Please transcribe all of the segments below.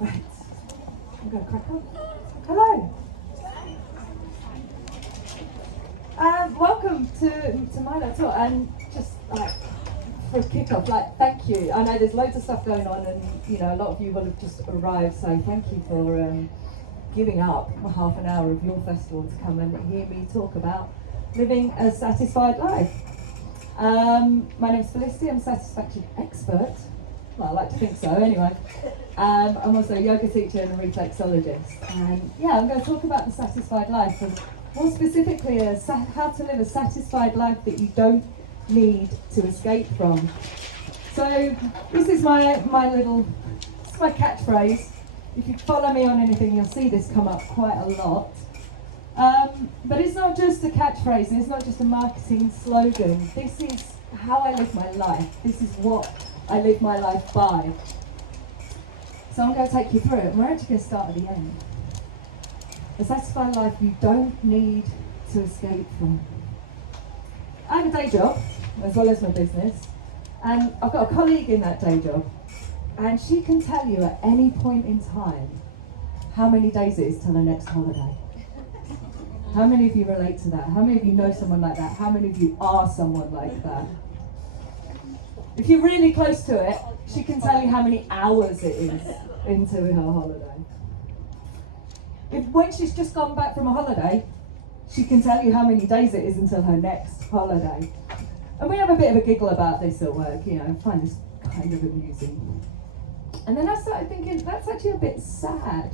Right, I'm going to crack on. Hello. Welcome to my little tour, and just like for a kick-off, like thank you. I know there's loads of stuff going on, and you know a lot of you will have just arrived, so thank you for giving up half an hour of your festival to come and hear me talk about living a satisfied life. My name's Felicity, I'm a satisfaction expert. Well, I like to think so anyway. I'm also a yoga teacher and a reflexologist. And yeah, I'm going to talk about the satisfied life, and more specifically how to live a satisfied life that you don't need to escape from. So this is my catchphrase. If you follow me on anything, you'll see this come up quite a lot. But it's not just a catchphrase, and it's not just a marketing slogan. This is how I live my life. This is what I live my life by. So I'm going to take you through it, and we're actually going to start at the end. A satisfied life you don't need to escape from. I have a day job, as well as my business, and I've got a colleague in that day job, and she can tell you at any point in time how many days it is till her next holiday. How many of you relate to that? How many of you know someone like that? How many of you are someone like that? If you're really close to it, she can tell you how many hours it is into her holiday. When she's just gone back from a holiday, she can tell you how many days it is until her next holiday. And we have a bit of a giggle about this at work, you know, I find this kind of amusing. And then I started thinking, that's actually a bit sad.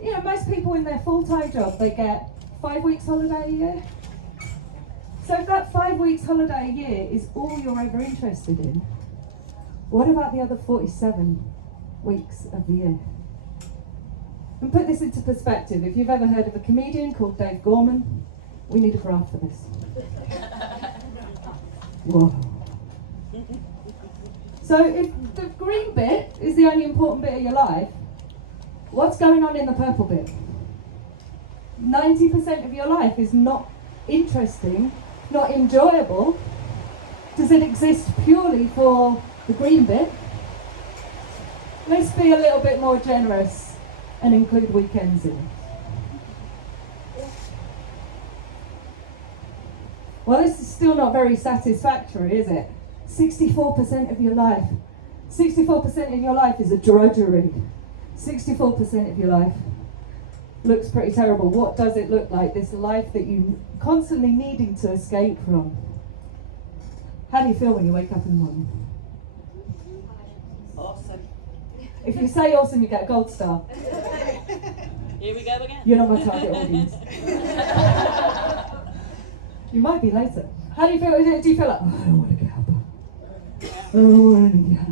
You know, most people in their full-time job, they get 5 weeks holiday a year. So if that 5 weeks holiday a year is all you're ever interested in, what about the other 47 weeks of the year? And put this into perspective, if you've ever heard of a comedian called Dave Gorman, we need a graph for this. Whoa. So if the green bit is the only important bit of your life, what's going on in the purple bit? 90% of your life is not interesting, not enjoyable. Does it exist purely for the green bit? Let's be a little bit more generous and include weekends in it. Well, this is still not very satisfactory, is it? 64% of your life. 64% of your life is a drudgery. 64% of your life looks pretty terrible. What does it look like, this life that you're constantly needing to escape from? How do you feel when you wake up in the morning? Awesome. If you say awesome, you get a gold star. Here we go again. You're not my target audience. You might be later. How do you feel? Do you feel like, oh, I don't want to get up. I don't want to get up.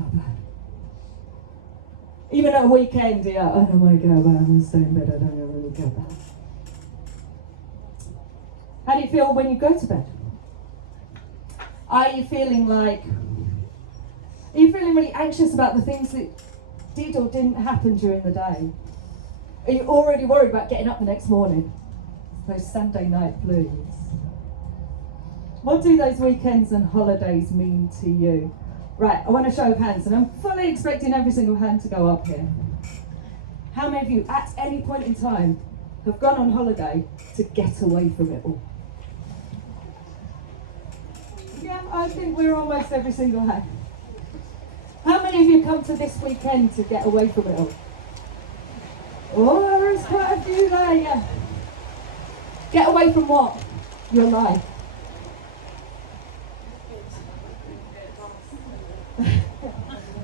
Even at a weekend, yeah, I don't want to go back, I'm going to stay in bed, I don't want to go back. How do you feel when you go to bed? Are you feeling really anxious about the things that did or didn't happen during the day? Are you already worried about getting up the next morning? Those Sunday night blues. What do those weekends and holidays mean to you? Right, I want a show of hands, and I'm fully expecting every single hand to go up here. How many of you, at any point in time, have gone on holiday to get away from it all? Yeah, I think we're almost every single hand. How many of you come to this weekend to get away from it all? Oh, there's quite a few there, yeah. Get away from what? Your life.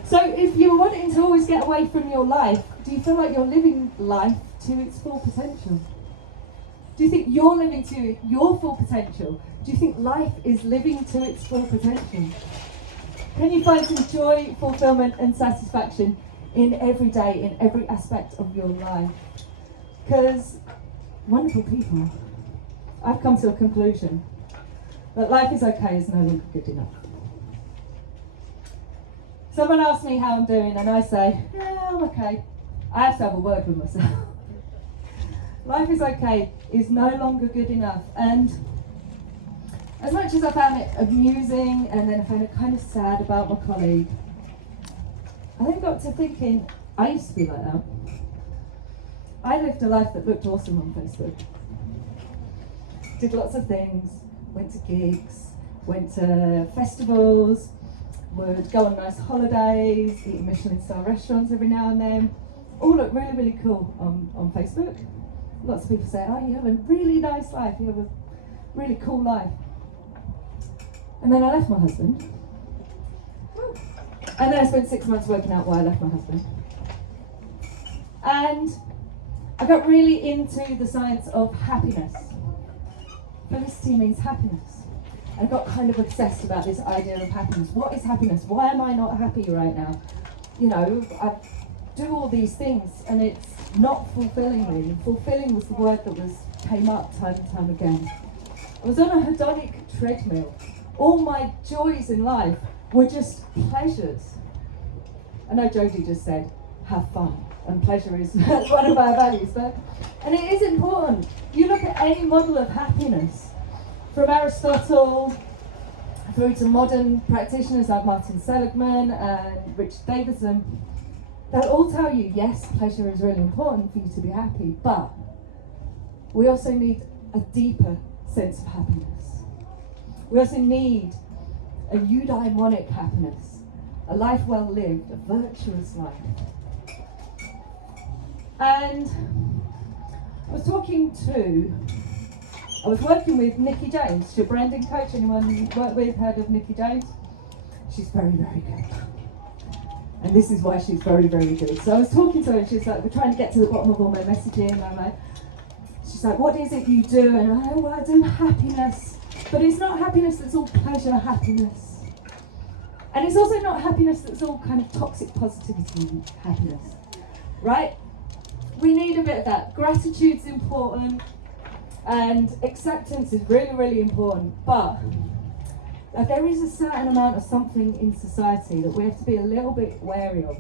So if you're wanting to always get away from your life, do you feel like you're living life to its full potential? Do you think you're living to your full potential? Do you think life is living to its full potential? Can you find some joy, fulfillment and satisfaction in every day, in every aspect of your life? Because, wonderful people, I've come to a conclusion that life is okay is no longer good enough. Someone asks me how I'm doing and I say, yeah, I'm okay. I have to have a word with myself. Life is okay is no longer good enough. And as much as I found it amusing and then I found it kind of sad about my colleague, I then got to thinking, I used to be like that. I lived a life that looked awesome on Facebook. Did lots of things, went to gigs, went to festivals, would go on nice holidays, eat in Michelin star restaurants every now and then. All looked really, really cool on Facebook. Lots of people say, oh, you have a really nice life, you have a really cool life. And then I left my husband. And then I spent 6 months working out why I left my husband. And I got really into the science of happiness. Felicity means happiness. I got kind of obsessed about this idea of happiness. What is happiness? Why am I not happy right now? You know, I do all these things and it's not fulfilling me. Fulfilling was the word that came up time and time again. I was on a hedonic treadmill. All my joys in life were just pleasures. I know Jodie just said, have fun. And pleasure is one of our values, and it is important. You look at any model of happiness, from Aristotle through to modern practitioners like Martin Seligman and Richard Davidson, they'll all tell you, yes, pleasure is really important for you to be happy, but we also need a deeper sense of happiness. We also need a eudaimonic happiness, a life well lived, a virtuous life. And I was working with Nikki James. She's a branding coach. Anyone you work with heard of Nikki James? She's very, very good. And this is why she's very, very good. So I was talking to her and she's like, we're trying to get to the bottom of all my messaging. And I'm like, she's like, what is it you do? And I'm like, oh, well, I do happiness. But it's not happiness that's all pleasure happiness. And it's also not happiness that's all kind of toxic positivity happiness, right? We need a bit of that. Gratitude's important and acceptance is really, really important. But there is a certain amount of something in society that we have to be a little bit wary of,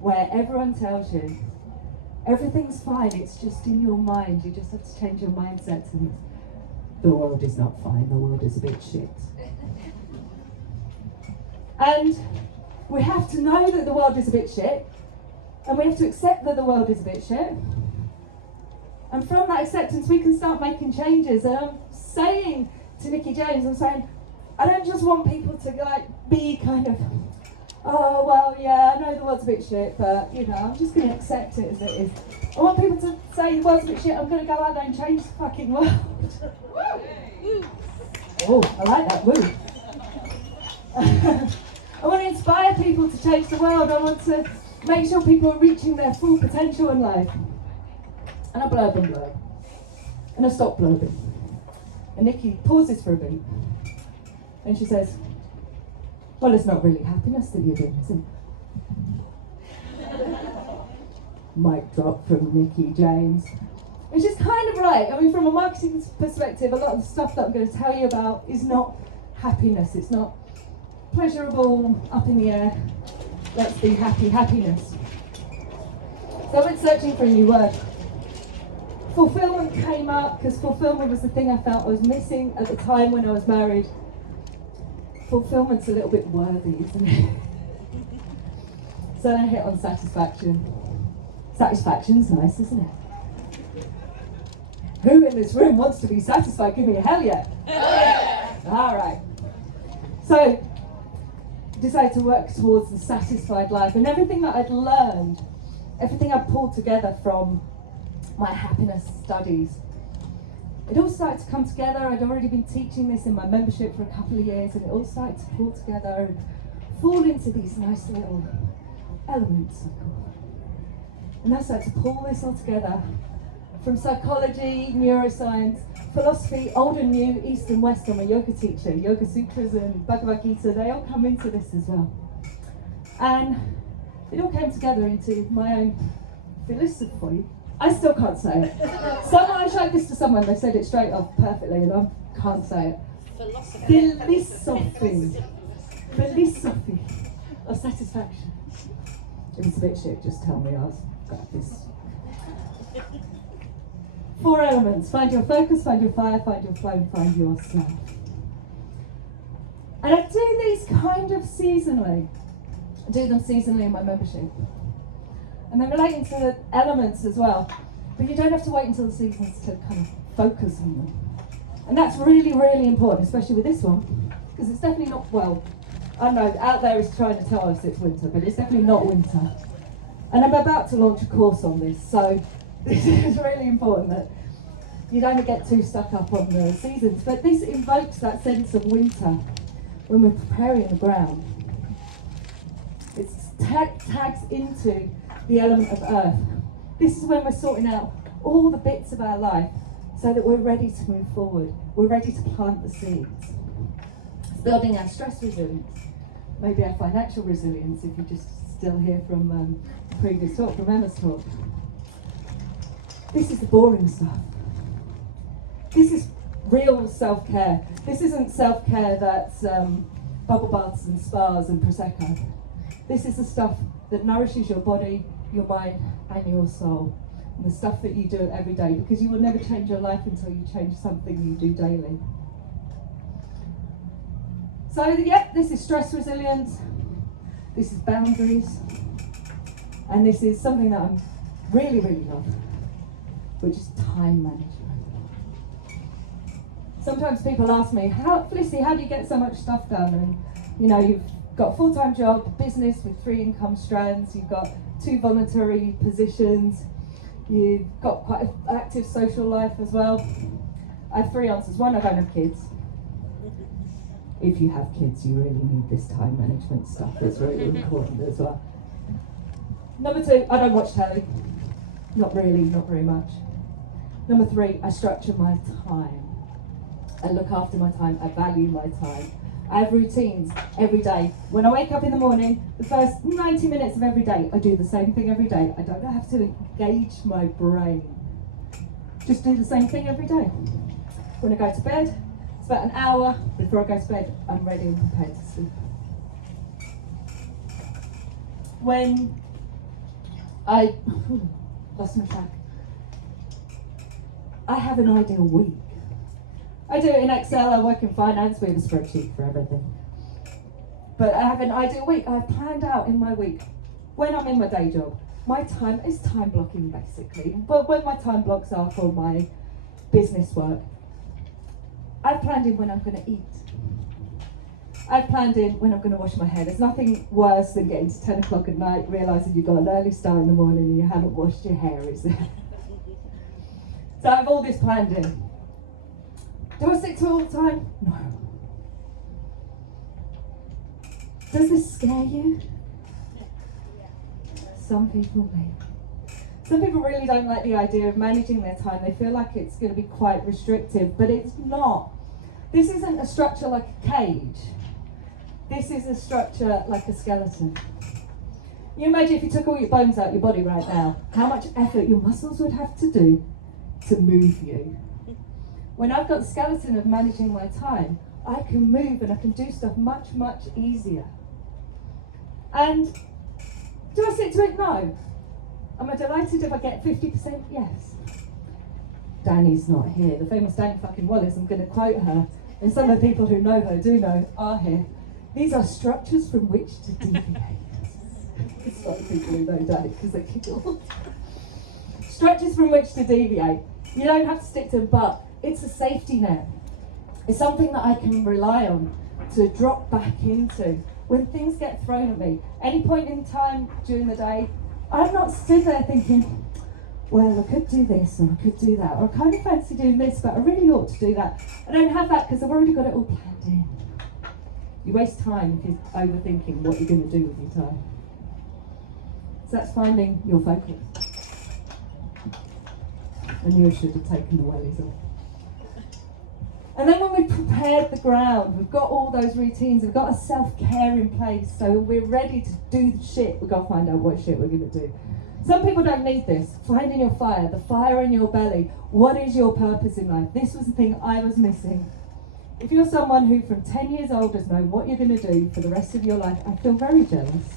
where everyone tells you everything's fine, it's just in your mind, you just have to change your mindset to the world is not fine, the world is a bit shit. And we have to know that the world is a bit shit, and we have to accept that the world is a bit shit. And from that acceptance, we can start making changes. And I'm saying to Nikki James, I'm saying, I don't just want people to be kind of, oh, well, yeah, I know the world's a bit shit, but, you know, I'm just going to accept it as it is. I want people to say the world's a bit shit, I'm going to go out there and change the fucking world. Oh, I like that, woo. I want to inspire people to change the world. I want to make sure people are reaching their full potential in life. And I blurb and blurb. And I stop blurbing. And Nikki pauses for a bit. And she says, well, it's not really happiness that you're doing, is it? Mic drop from Nikki James. And she's kind of right. I mean, from a marketing perspective, a lot of the stuff that I'm going to tell you about is not happiness. It's not pleasurable, up in the air, let's be happy happiness. So I went searching for a new word. Fulfillment came up because fulfillment was the thing I felt I was missing at the time when I was married. Fulfillment's a little bit worthy, isn't it? So then I hit on satisfaction. Satisfaction's nice, isn't it? Who in this room wants to be satisfied? Give me a hell yeah. All right. So decided to work towards the satisfied life, and everything that I'd learned, everything I'd pulled together from my happiness studies, it all started to come together. I'd already been teaching this in my membership for a couple of years, and it all started to pull together and fall into these nice little elements, I call it. And I started to pull this all together from psychology, neuroscience, philosophy, old and new, east and west. I'm a yoga teacher. Yoga Sutras and Bhagavad Gita, they all come into this as well. And it all came together into my own philosophy. I still can't say it. Someone, I showed this to someone, they said it straight off perfectly, and I can't say it. Philosophy of satisfaction. If it's a bit shit, just tell me, I'll got this. 4 elements: find your focus, find your fire, find your flow, and find yourself. And I do these kind of seasonally. I do them seasonally in my membership. And they're relating to the elements as well. But you don't have to wait until the seasons to kind of focus on them. And that's really, really important, especially with this one, because it's definitely not, well, I know out there is trying to tell us it's winter, but it's definitely not winter. And I'm about to launch a course on this, so this is really important that you don't get too stuck up on the seasons. But this invokes that sense of winter when we're preparing the ground. It tags into the element of earth. This is when we're sorting out all the bits of our life so that we're ready to move forward. We're ready to plant the seeds. It's building our stress resilience, maybe our financial resilience if you're just still here from the previous talk, from Emma's talk. This is the boring stuff. This is real self-care. This isn't self-care that's bubble baths and spas and Prosecco. This is the stuff that nourishes your body, your mind and your soul. And the stuff that you do every day, because you will never change your life until you change something you do daily. So yeah, this is stress resilience, this is boundaries, and this is something that I really, really love, which is time management. Sometimes people ask me, Felicity, how do you get so much stuff done? And you know, you've got a full-time job, business with 3 income strands, you've got 2 voluntary positions, you've got quite an active social life as well. I have 3 answers. 1, I don't have kids. If you have kids, you really need this time management stuff. It's really important as well. Number 2, I don't watch telly. Not really, not very much. Number 3, I structure my time. I look after my time, I value my time. I have routines every day. When I wake up in the morning, the first 90 minutes of every day, I do the same thing every day. I don't have to engage my brain. Just do the same thing every day. When I go to bed, it's about an hour before I go to bed, I'm ready and prepared to sleep. When I lost my track, I have an ideal week. I do it in Excel, I work in finance, we have a spreadsheet for everything. But I have an ideal week. I've planned out in my week, when I'm in my day job, my time is time blocking basically. But when my time blocks are for my business work, I've planned in when I'm going to eat. I've planned in when I'm going to wash my hair. There's nothing worse than getting to 10 o'clock at night, realising you've got an early start in the morning and you haven't washed your hair, is there? So I have all this planned in. Do I stick to it all the time? No. Does this scare you? Some people may. Some people really don't like the idea of managing their time. They feel like it's going to be quite restrictive, but it's not. This isn't a structure like a cage. This is a structure like a skeleton. You imagine if you took all your bones out your body right now, how much effort your muscles would have to do to move you. When I've got the skeleton of managing my time, I can move and I can do stuff much, much easier. And do I stick to it? No. Am I delighted if I get 50%? Yes. Danny's not here. The famous Danny fucking Wallace, I'm going to quote her, and some of the people who know her do know, are here. These are structures from which to deviate. It's not the people who know Danny because they giggle. Structures from which to deviate. You don't have to stick to them, but it's a safety net. It's something that I can rely on to drop back into when things get thrown at me. Any point in time during the day, I'm not stood there thinking, well, I could do this or I could do that, or I kind of fancy doing this, but I really ought to do that. I don't have that because I've already got it all planned in. You waste time if you're overthinking what you're going to do with your time. So that's finding your focus. And you should have taken the wellies off. And then when we've prepared the ground, we've got all those routines, we've got a self-care in place, so we're ready to do the shit, we've got to find out what shit we're going to do. Some people don't need this. Finding your fire, the fire in your belly. What is your purpose in life? This was the thing I was missing. If you're someone who from 10 years old has known what you're going to do for the rest of your life, I feel very jealous.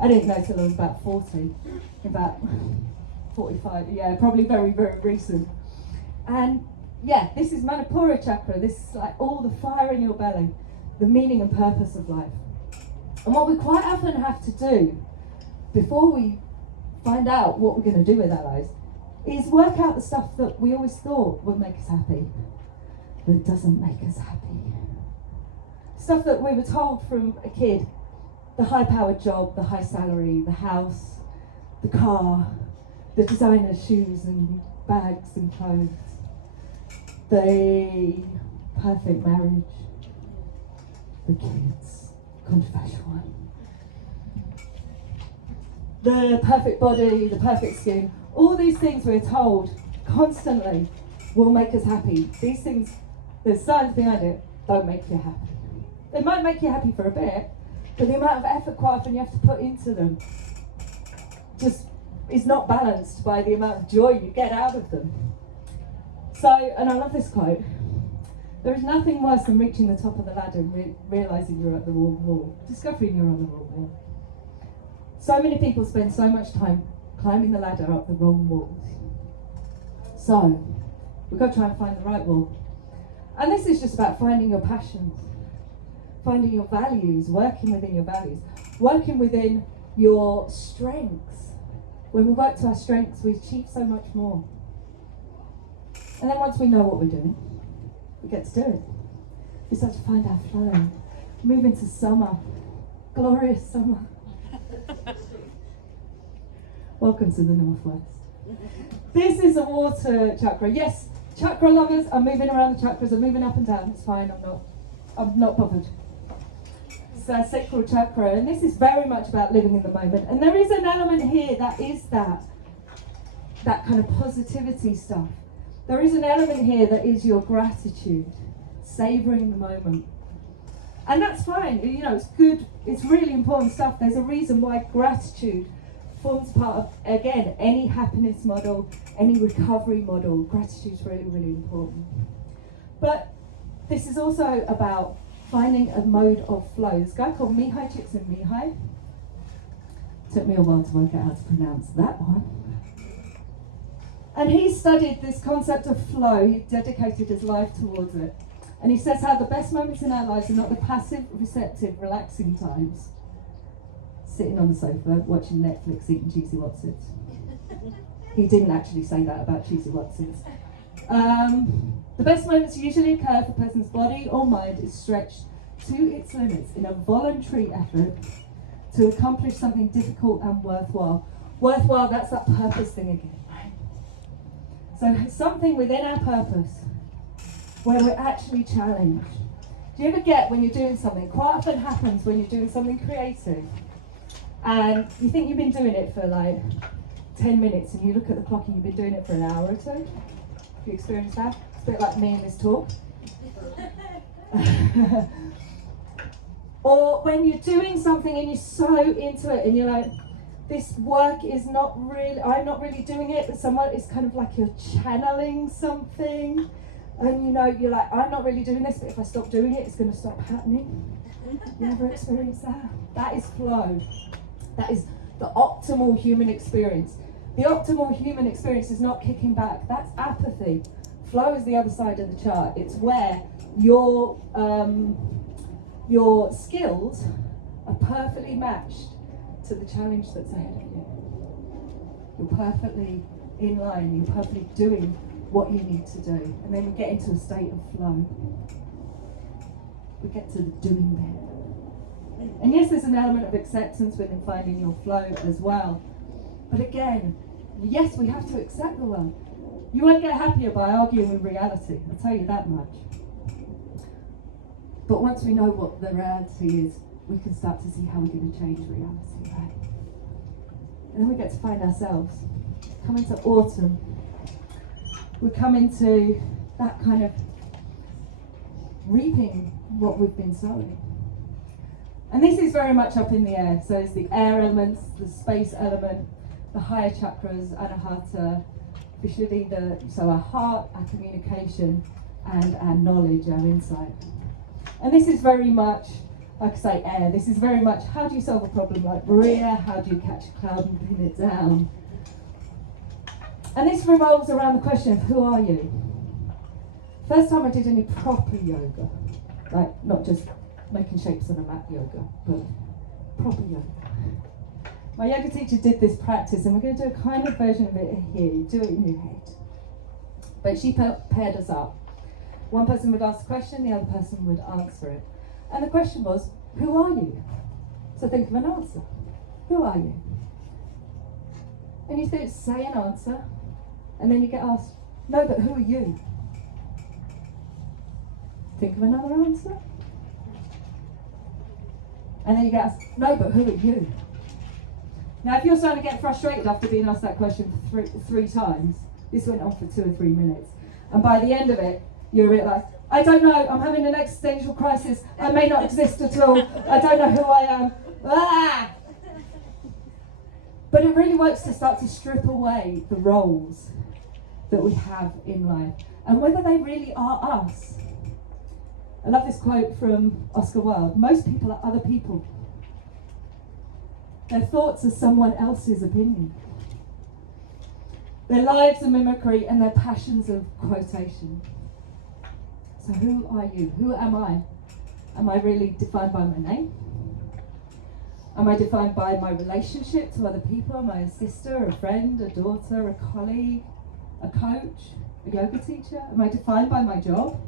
I didn't know till I was about 40, about 45, yeah, probably very, very recent. And yeah, this is Manipura chakra. This is like all the fire in your belly, the meaning and purpose of life. And what we quite often have to do before we find out what we're going to do with our lives is work out the stuff that we always thought would make us happy, but doesn't make us happy. Stuff that we were told from a kid, the high-powered job, the high salary, the house, the car, the designer shoes and bags and clothes, the perfect marriage, the kids, controversial one, the perfect body, the perfect skin. All these things we're told constantly will make us happy. These things, there's science behind it, don't make you happy. They might make you happy for a bit, but the amount of effort quite often you have to put into them just is not balanced by the amount of joy you get out of them. So, and I love this quote, there is nothing worse than reaching the top of the ladder and realising you're at the wrong wall, discovering you're on the wrong wall. So many people spend so much time climbing the ladder up the wrong walls. So, we've got to try and find the right wall. And this is just about finding your passions, finding your values, working within your values, working within your strengths. When we work to our strengths, we achieve so much more. And then once we know what we're doing, we get to do it. We start to find our flow, move into summer, glorious summer. Welcome to the Northwest. This is a water chakra. Yes, chakra lovers are moving around the chakras, are moving up and down. It's fine, I'm not bothered. It's our sacral chakra, and this is very much about living in the moment. And there is an element here that is that kind of positivity stuff. There is an element here that is your gratitude, savouring the moment. And that's fine, you know, it's good, it's really important stuff. There's a reason why gratitude forms part of, again, any happiness model, any recovery model. Gratitude is really, really important. But this is also about finding a mode of flow. This guy called Mihai Csikszentmihalyi. Took me a while to work out how to pronounce that one. And he studied this concept of flow. He dedicated his life towards it. And he says how the best moments in our lives are not the passive, receptive, relaxing times. Sitting on the sofa, watching Netflix, eating cheesy Wotsits. He didn't actually say that about cheesy Wotsits. The best moments usually occur if a person's body or mind is stretched to its limits in a voluntary effort to accomplish something difficult and worthwhile. Worthwhile, that's that purpose thing again, right? So something within our purpose where we're actually challenged. Do you ever get when you're doing something, quite often happens when you're doing something creative, and you think you've been doing it for like 10 minutes and you look at the clock and you've been doing it for an hour or so? Have you experienced that? It's a bit like me in this talk. Or when you're doing something and you're so into it and you're like, this work is not really, I'm not really doing it, but someone, it's kind of like you're channeling something. And you know, you're like, I'm not really doing this, but if I stop doing it, it's going to stop happening. You ever experienced that? That is flow. That is the optimal human experience. The optimal human experience is not kicking back. That's apathy. Flow is the other side of the chart. It's where your skills are perfectly matched to the challenge that's ahead of you. You're perfectly in line. You're perfectly doing what you need to do. And then we get into a state of flow. We get to the doing bit. And yes, there's an element of acceptance within finding your flow as well. But again, yes, we have to accept the world. You won't get happier by arguing with reality, I'll tell you that much. But once we know what the reality is, we can start to see how we're going to change reality, right? And then we get to find ourselves. Come into autumn. We come into that kind of reaping what we've been sowing. And this is very much up in the air. So it's the air elements, the space element, the higher chakras, anahata, vishuddhi, so our heart, our communication, and our knowledge, our insight. And this is very much, like I say, air. This is very much, how do you solve a problem like Maria? How do you catch a cloud and pin it down? And this revolves around the question of who are you? First time I did any proper yoga, like not just making shapes on a mat yoga, but proper yoga. My yoga teacher did this practice, and we're going to do a kind of version of it here. You do it in your head. But she paired us up. One person would ask a question, the other person would answer it. And the question was, who are you? So think of an answer. Who are you? And you say an answer, and then you get asked, no, but who are you? Think of another answer. And then you get asked, no, but who are you? Now, if you're starting to get frustrated after being asked that question for three times, this went on for 2 or 3 minutes, and by the end of it, you're a bit like, I don't know, I'm having an existential crisis, I may not exist at all, I don't know who I am. Ah! But it really works to start to strip away the roles that we have in life, and whether they really are us. I love this quote from Oscar Wilde: most people are other people. Their thoughts are someone else's opinion. Their lives are mimicry and their passions of quotation. So who are you? Who am I? Am I really defined by my name? Am I defined by my relationship to other people? Am I a sister, a friend, a daughter, a colleague, a coach, a yoga teacher? Am I defined by my job?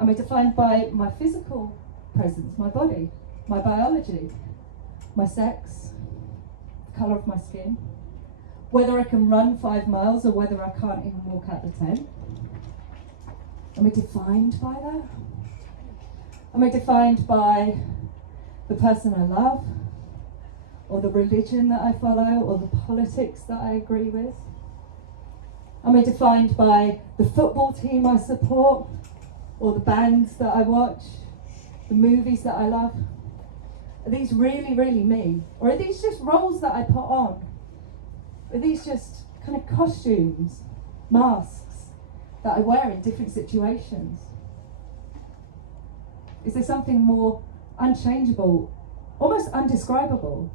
Am I defined by my physical presence, my body, my biology, my sex, the colour of my skin? Whether I can run 5 miles or whether I can't even walk out the tent? Am I defined by that? Am I defined by the person I love, or the religion that I follow, or the politics that I agree with? Am I defined by the football team I support, or the bands that I watch, the movies that I love? Are these really, really me? Or are these just roles that I put on? Are these just kind of costumes, masks that I wear in different situations? Is there something more unchangeable, almost undescribable,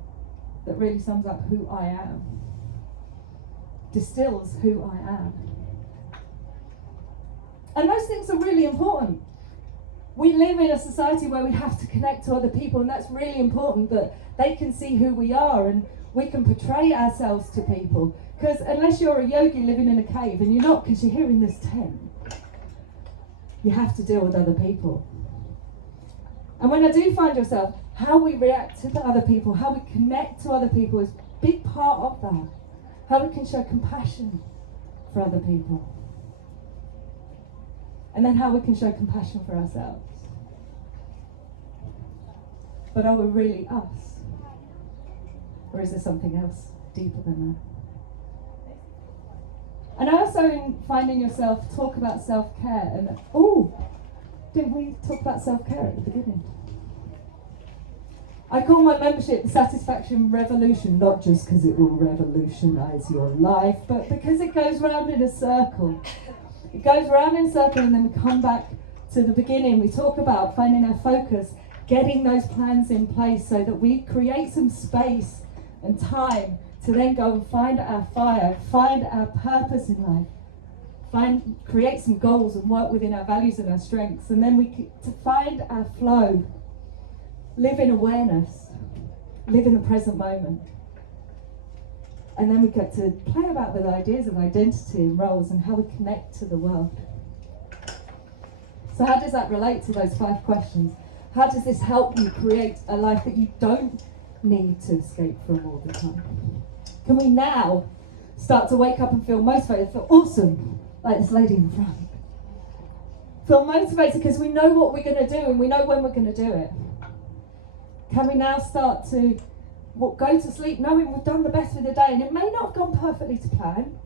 that really sums up who I am, distills who I am? And those things are really important. We live in a society where we have to connect to other people, and that's really important, that they can see who we are and we can portray ourselves to people. Because unless you're a yogi living in a cave, and you're not because you're here in this tent, you have to deal with other people. And when I do find yourself, how we react to the other people, how we connect to other people is a big part of that. How we can show compassion for other people. And then how we can show compassion for ourselves. But are we really us? Or is there something else deeper than that? And also in finding yourself, talk about self-care. And didn't we talk about self-care at the beginning? I call my membership the Satisfaction Revolution, not just because it will revolutionise your life, but because it goes round in a circle. It goes round in a circle, and then we come back to the beginning. We talk about finding our focus, getting those plans in place so that we create some space and time to then go and find our fire, find our purpose in life, create some goals and work within our values and our strengths, and then to find our flow, live in awareness, live in the present moment. And then we get to play about with ideas of identity and roles and how we connect to the world. So how does that relate to those 5 questions? How does this help you create a life that you don't need to escape from all the time? Can we now start to wake up and feel motivated, feel awesome, like this lady in the front? Feel motivated because we know what we're going to do and we know when we're going to do it. Can we now start to go to sleep knowing we've done the best with the day, and it may not have gone perfectly to plan,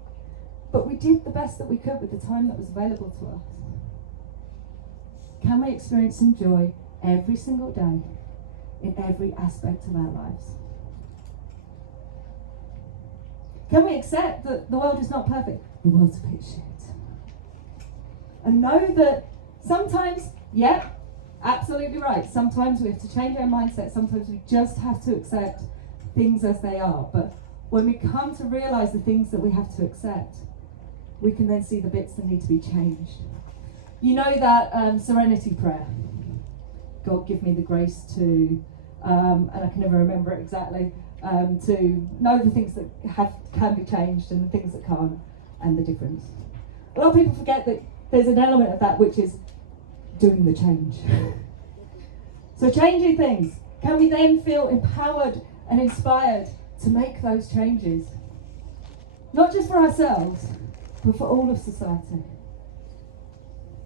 but we did the best that we could with the time that was available to us? Can we experience some joy every single day in every aspect of our lives? Can we accept that the world is not perfect? The world's a bit shit. And know that sometimes, absolutely right, sometimes we have to change our mindset, sometimes we just have to accept things as they are. But when we come to realise the things that we have to accept, we can then see the bits that need to be changed. You know that serenity prayer? God give me the grace to and I can never remember it exactly, to know the things that can be changed and the things that can't, and the difference. A lot of people forget that there's an element of that which is doing the change. So changing things, can we then feel empowered and inspired to make those changes? Not just for ourselves, but for all of society.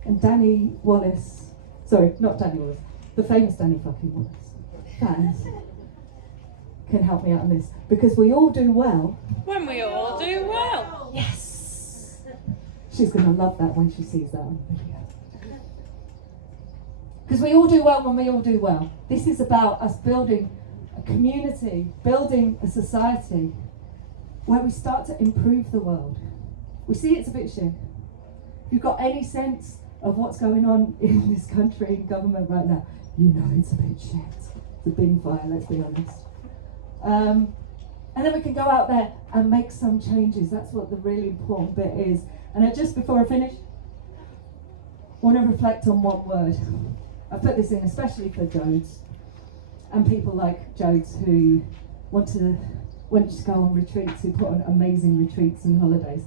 And Danny Wallace, sorry, not Danny Wallace, the famous Danny fucking Wallace, fans, can help me out on this. Because we all do well. When we all do well. Yes! She's going to love that when she sees that on video. Because we all do well when we all do well. This is about us building a community, building a society where we start to improve the world. We see it's a bit shit. If you've got any sense of what's going on in this country and government right now, you know it's a bit shit. It's a bin fire, let's be honest. And then we can go out there and make some changes. That's what the really important bit is. And just before I finish, I want to reflect on one word. I put this in especially for Jodes and people like Jodes who want to go on retreats, who put on amazing retreats and holidays.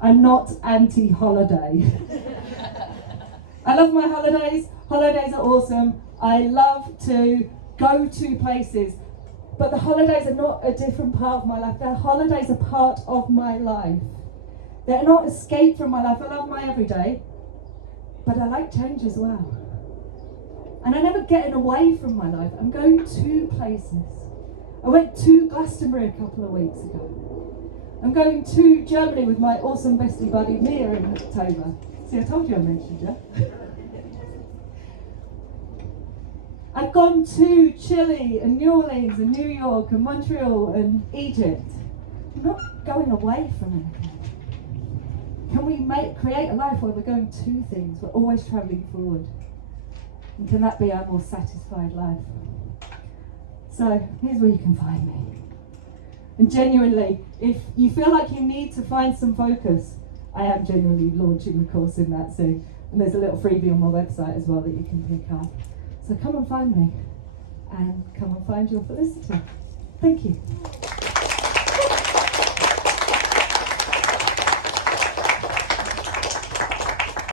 I'm not anti-holiday. I love my holidays. Holidays are awesome. I love to go to places. But the holidays are not a different part of my life. The holidays are part of my life. They're not escape from my life. I love my everyday, but I like change as well. And I'm never getting away from my life. I'm going to places. I went to Glastonbury a couple of weeks ago. I'm going to Germany with my awesome bestie buddy Mia in October. See, I told you I mentioned you. I've gone to Chile and New Orleans and New York and Montreal and Egypt. I'm not going away from anything. Can we create a life where we're going to things, we're always travelling forward? And can that be our more satisfied life? So here's where you can find me. And genuinely, if you feel like you need to find some focus, I am genuinely launching a course in that soon. And there's a little freebie on my website as well that you can pick up. So come and find me, and come and find your felicity. Thank you.